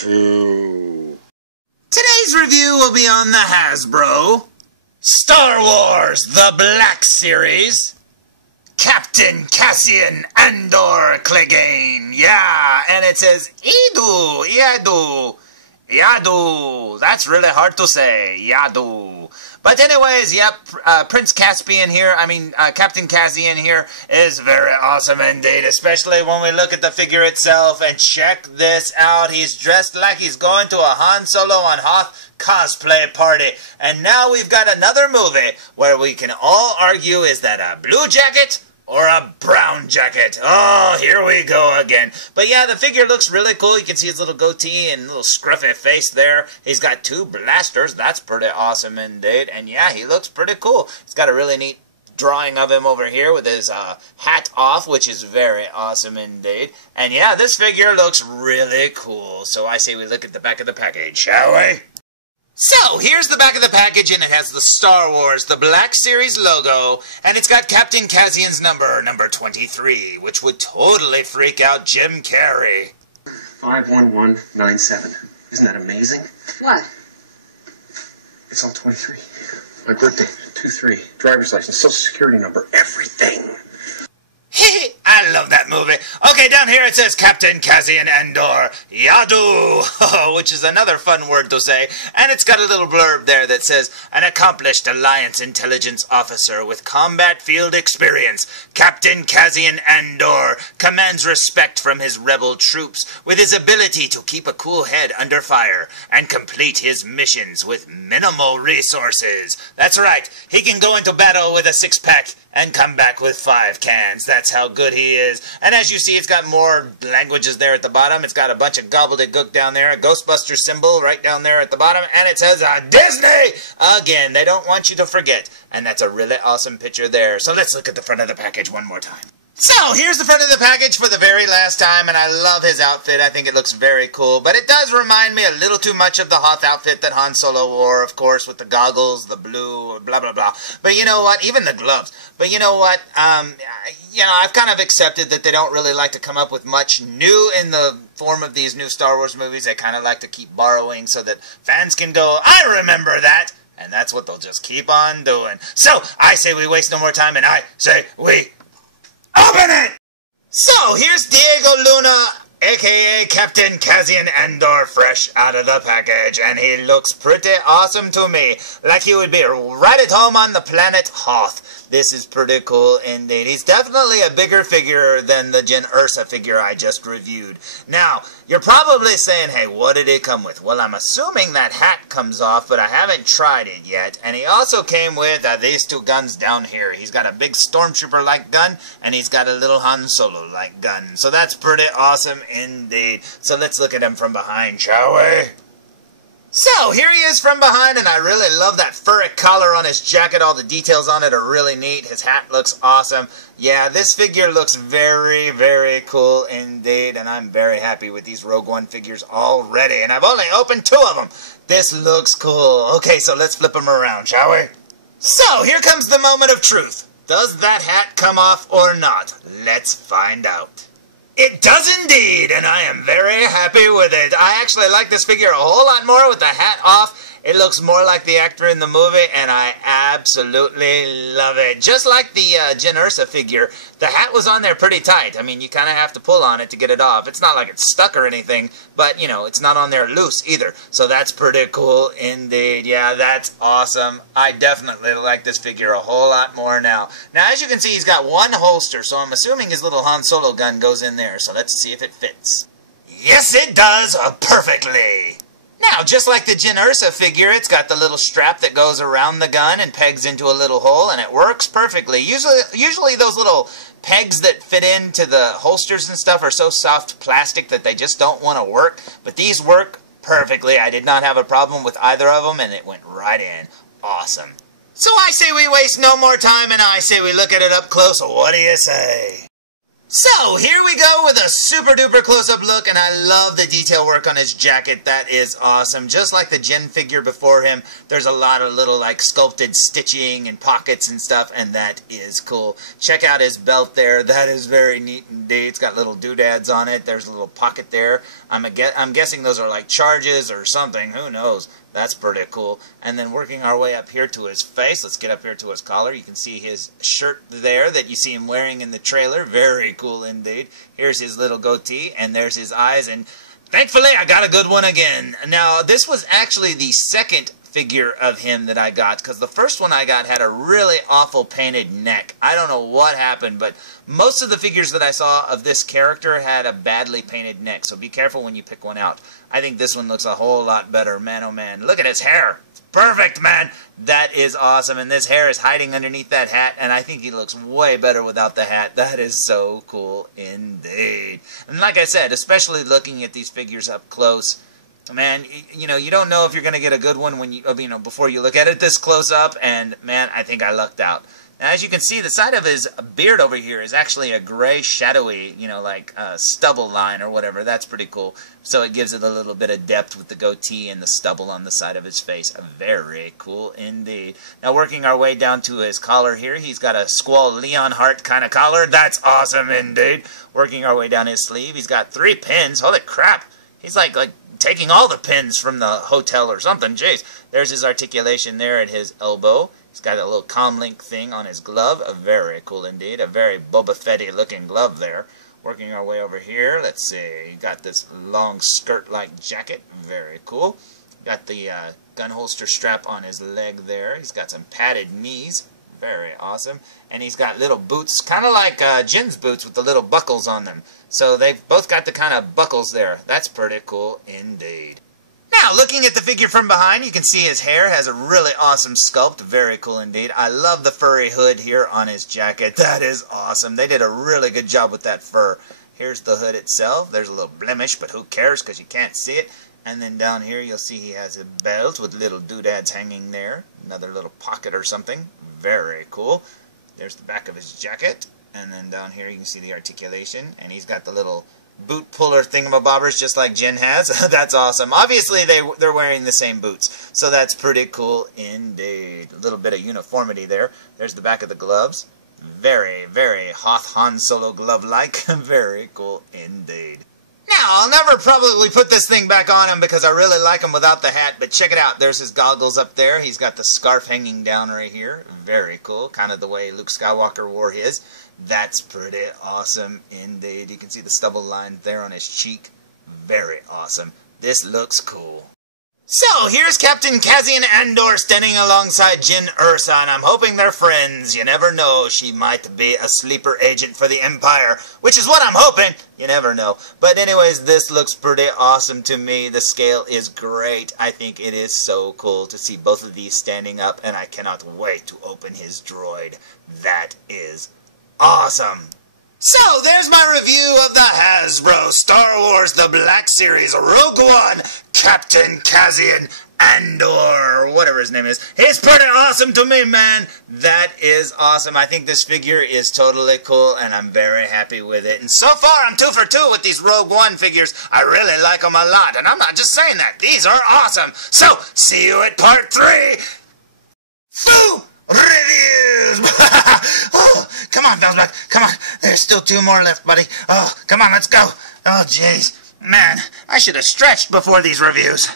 2. Today's review will be on the Hasbro Star Wars The Black Series Captain Cassian Andor Clegane. Yeah, and it says Yadu. That's really hard to say. Yadu. But anyways, yep, Captain Cassian here is very awesome indeed, especially when we look at the figure itself, and check this out. He's dressed like he's going to a Han Solo on Hoth cosplay party. And now we've got another movie where we can all argue, is that a blue jacket or a brown jacket? Oh, here we go again. But yeah, the figure looks really cool. You can see his little goatee and little scruffy face there. He's got 2 blasters. That's pretty awesome indeed. And yeah, he looks pretty cool. He's got a really neat drawing of him over here with his hat off, which is very awesome indeed. And yeah, this figure looks really cool. So I say we look at the back of the package, shall we? So, here's the back of the package, and it has the Star Wars The Black Series logo, and it's got Captain Cassian's number 23, which would totally freak out Jim Carrey. 51197. Isn't that amazing? What? It's all 23. My birthday, 23. Driver's license, social security number, everything. I love that movie. Okay, down here it says Captain Cassian Andor Yadu, which is another fun word to say. And it's got a little blurb there that says, an accomplished Alliance intelligence officer with combat field experience, Captain Cassian Andor commands respect from his rebel troops with his ability to keep a cool head under fire and complete his missions with minimal resources. That's right, he can go into battle with a 6-pack and come back with 5 cans. That's how good he is. And as you see, it's got more languages there at the bottom. It's got a bunch of gobbledygook down there, a Ghostbuster symbol right down there at the bottom, and it says Disney! Again, they don't want you to forget. And that's a really awesome picture there. So let's look at the front of the package one more time. So, here's the front of the package for the very last time, and I love his outfit. I think it looks very cool, but it does remind me a little too much of the Hoth outfit that Han Solo wore, of course, with the goggles, the blue, blah, blah, blah. But you know what? Even the gloves. But you know what? I've kind of accepted that they don't really like to come up with much new in the form of these new Star Wars movies. They kind of like to keep borrowing so that fans can go, I remember that! And that's what they'll just keep on doing. So, I say we waste no more time, and I say we open it! So, here's Diego Luna, a.k.a. Captain Cassian Andor, fresh out of the package, and he looks pretty awesome to me, like he would be right at home on the planet Hoth. This is pretty cool indeed. He's definitely a bigger figure than the Jyn Erso figure I just reviewed. Now, you're probably saying, hey, what did it come with? Well, I'm assuming that hat comes off, but I haven't tried it yet. And he also came with these 2 guns down here. He's got a big Stormtrooper-like gun, and he's got a little Han Solo-like gun. So that's pretty awesome indeed. So let's look at him from behind, shall we? So, here he is from behind, and I really love that furry collar on his jacket. All the details on it are really neat. His hat looks awesome. Yeah, this figure looks very, very cool indeed, and I'm very happy with these Rogue One figures already, and I've only opened 2 of them. This looks cool. Okay, so let's flip them around, shall we? So, here comes the moment of truth. Does that hat come off or not? Let's find out. It does indeed, and I am very happy with it. I actually like this figure a whole lot more with the hat off. It looks more like the actor in the movie, and I absolutely love it. Just like the Jyn Erso figure, the hat was on there pretty tight. I mean, you kind of have to pull on it to get it off. It's not like it's stuck or anything, but, you know, it's not on there loose either. So that's pretty cool indeed. Yeah, that's awesome. I definitely like this figure a whole lot more now. Now, as you can see, he's got 1 holster, so I'm assuming his little Han Solo gun goes in there. So let's see if it fits. Yes, it does, perfectly. Now, just like the Jyn Erso figure, it's got the little strap that goes around the gun and pegs into a little hole, and it works perfectly. Usually those little pegs that fit into the holsters and stuff are so soft plastic that they just don't want to work, but these work perfectly. I did not have a problem with either of them, and it went right in. Awesome. So I say we waste no more time, and I say we look at it up close. What do you say? So, here we go with a super duper close-up look, and I love the detail work on his jacket. That is awesome. Just like the Jin figure before him, there's a lot of little, like, sculpted stitching and pockets and stuff, and that is cool. Check out his belt there. That is very neat indeed. It's got little doodads on it. There's a little pocket there. I'm guessing those are, like, charges or something. Who knows? That's pretty cool. And then working our way up here to his face. Let's get up here to his collar. You can see his shirt there that you see him wearing in the trailer. Very cool indeed. Here's his little goatee, and there's his eyes. And thankfully, I got a good one again. Now, this was actually the second figure of him that I got, because the first one I got had a really awful painted neck. I don't know what happened, but most of the figures that I saw of this character had a badly painted neck, so be careful when you pick one out. I think this one looks a whole lot better. Man, oh man, look at his hair. It's perfect, man. That is awesome, and this hair is hiding underneath that hat, and I think he looks way better without the hat. That is so cool indeed. And like I said, especially looking at these figures up close, man, you know, you don't know if you're going to get a good one when before you look at it this close up, and man, I think I lucked out. Now, as you can see, the side of his beard over here is actually a gray, shadowy, like stubble line or whatever. That's pretty cool. So it gives it a little bit of depth with the goatee and the stubble on the side of his face. Very cool indeed. Now, working our way down to his collar here, he's got a Squall Leonhardt kind of collar. That's awesome indeed. Working our way down his sleeve, he's got 3 pins. Holy crap. He's like taking all the pins from the hotel or something. Jeez. There's his articulation there at his elbow. He's got a little comlink thing on his glove. Very cool indeed. A very Boba Fett-y looking glove there. Working our way over here. Let's see. Got this long skirt-like jacket. Very cool. Got the gun holster strap on his leg there. He's got some padded knees. Very awesome. And he's got little boots, kind of like Jin's boots with the little buckles on them. So they've both got the kind of buckles there. That's pretty cool indeed. Now, looking at the figure from behind, you can see his hair has a really awesome sculpt. Very cool indeed. I love the furry hood here on his jacket. That is awesome. They did a really good job with that fur. Here's the hood itself. There's a little blemish, but who cares because you can't see it. And then down here, you'll see he has a belt with little doodads hanging there. Another little pocket or something. Very cool. There's the back of his jacket. And then down here, you can see the articulation. And he's got the little boot puller thingamabobbers just like Jin has. That's awesome. Obviously, they're wearing the same boots, so that's pretty cool indeed. A little bit of uniformity there. There's the back of the gloves. Very, very Hoth Han Solo glove-like. Very cool indeed. Now, I'll never probably put this thing back on him because I really like him without the hat, but check it out. There's his goggles up there. He's got the scarf hanging down right here. Very cool. Kind of the way Luke Skywalker wore his. That's pretty awesome indeed. You can see the stubble line there on his cheek. Very awesome. This looks cool. So, here's Captain Cassian Andor standing alongside Jyn Erso, and I'm hoping they're friends. You never know. She might be a sleeper agent for the Empire, which is what I'm hoping. You never know. But anyways, this looks pretty awesome to me. The scale is great. I think it is so cool to see both of these standing up, and I cannot wait to open his droid. That is awesome. So, there's my review of the Hasbro Star Wars The Black Series Rogue One Captain Cassian Andor, or whatever his name is. He's pretty awesome to me, man. That is awesome. I think this figure is totally cool, and I'm very happy with it. And so far, I'm 2 for 2 with these Rogue One figures. I really like them a lot, and I'm not just saying that. These are awesome. So, see you at part 3. Foo! Reviews! Oh, come on, felzbug. Come on. There's still 2 more left, buddy. Oh, come on, let's go. Oh, jeez. Man, I should have stretched before these reviews.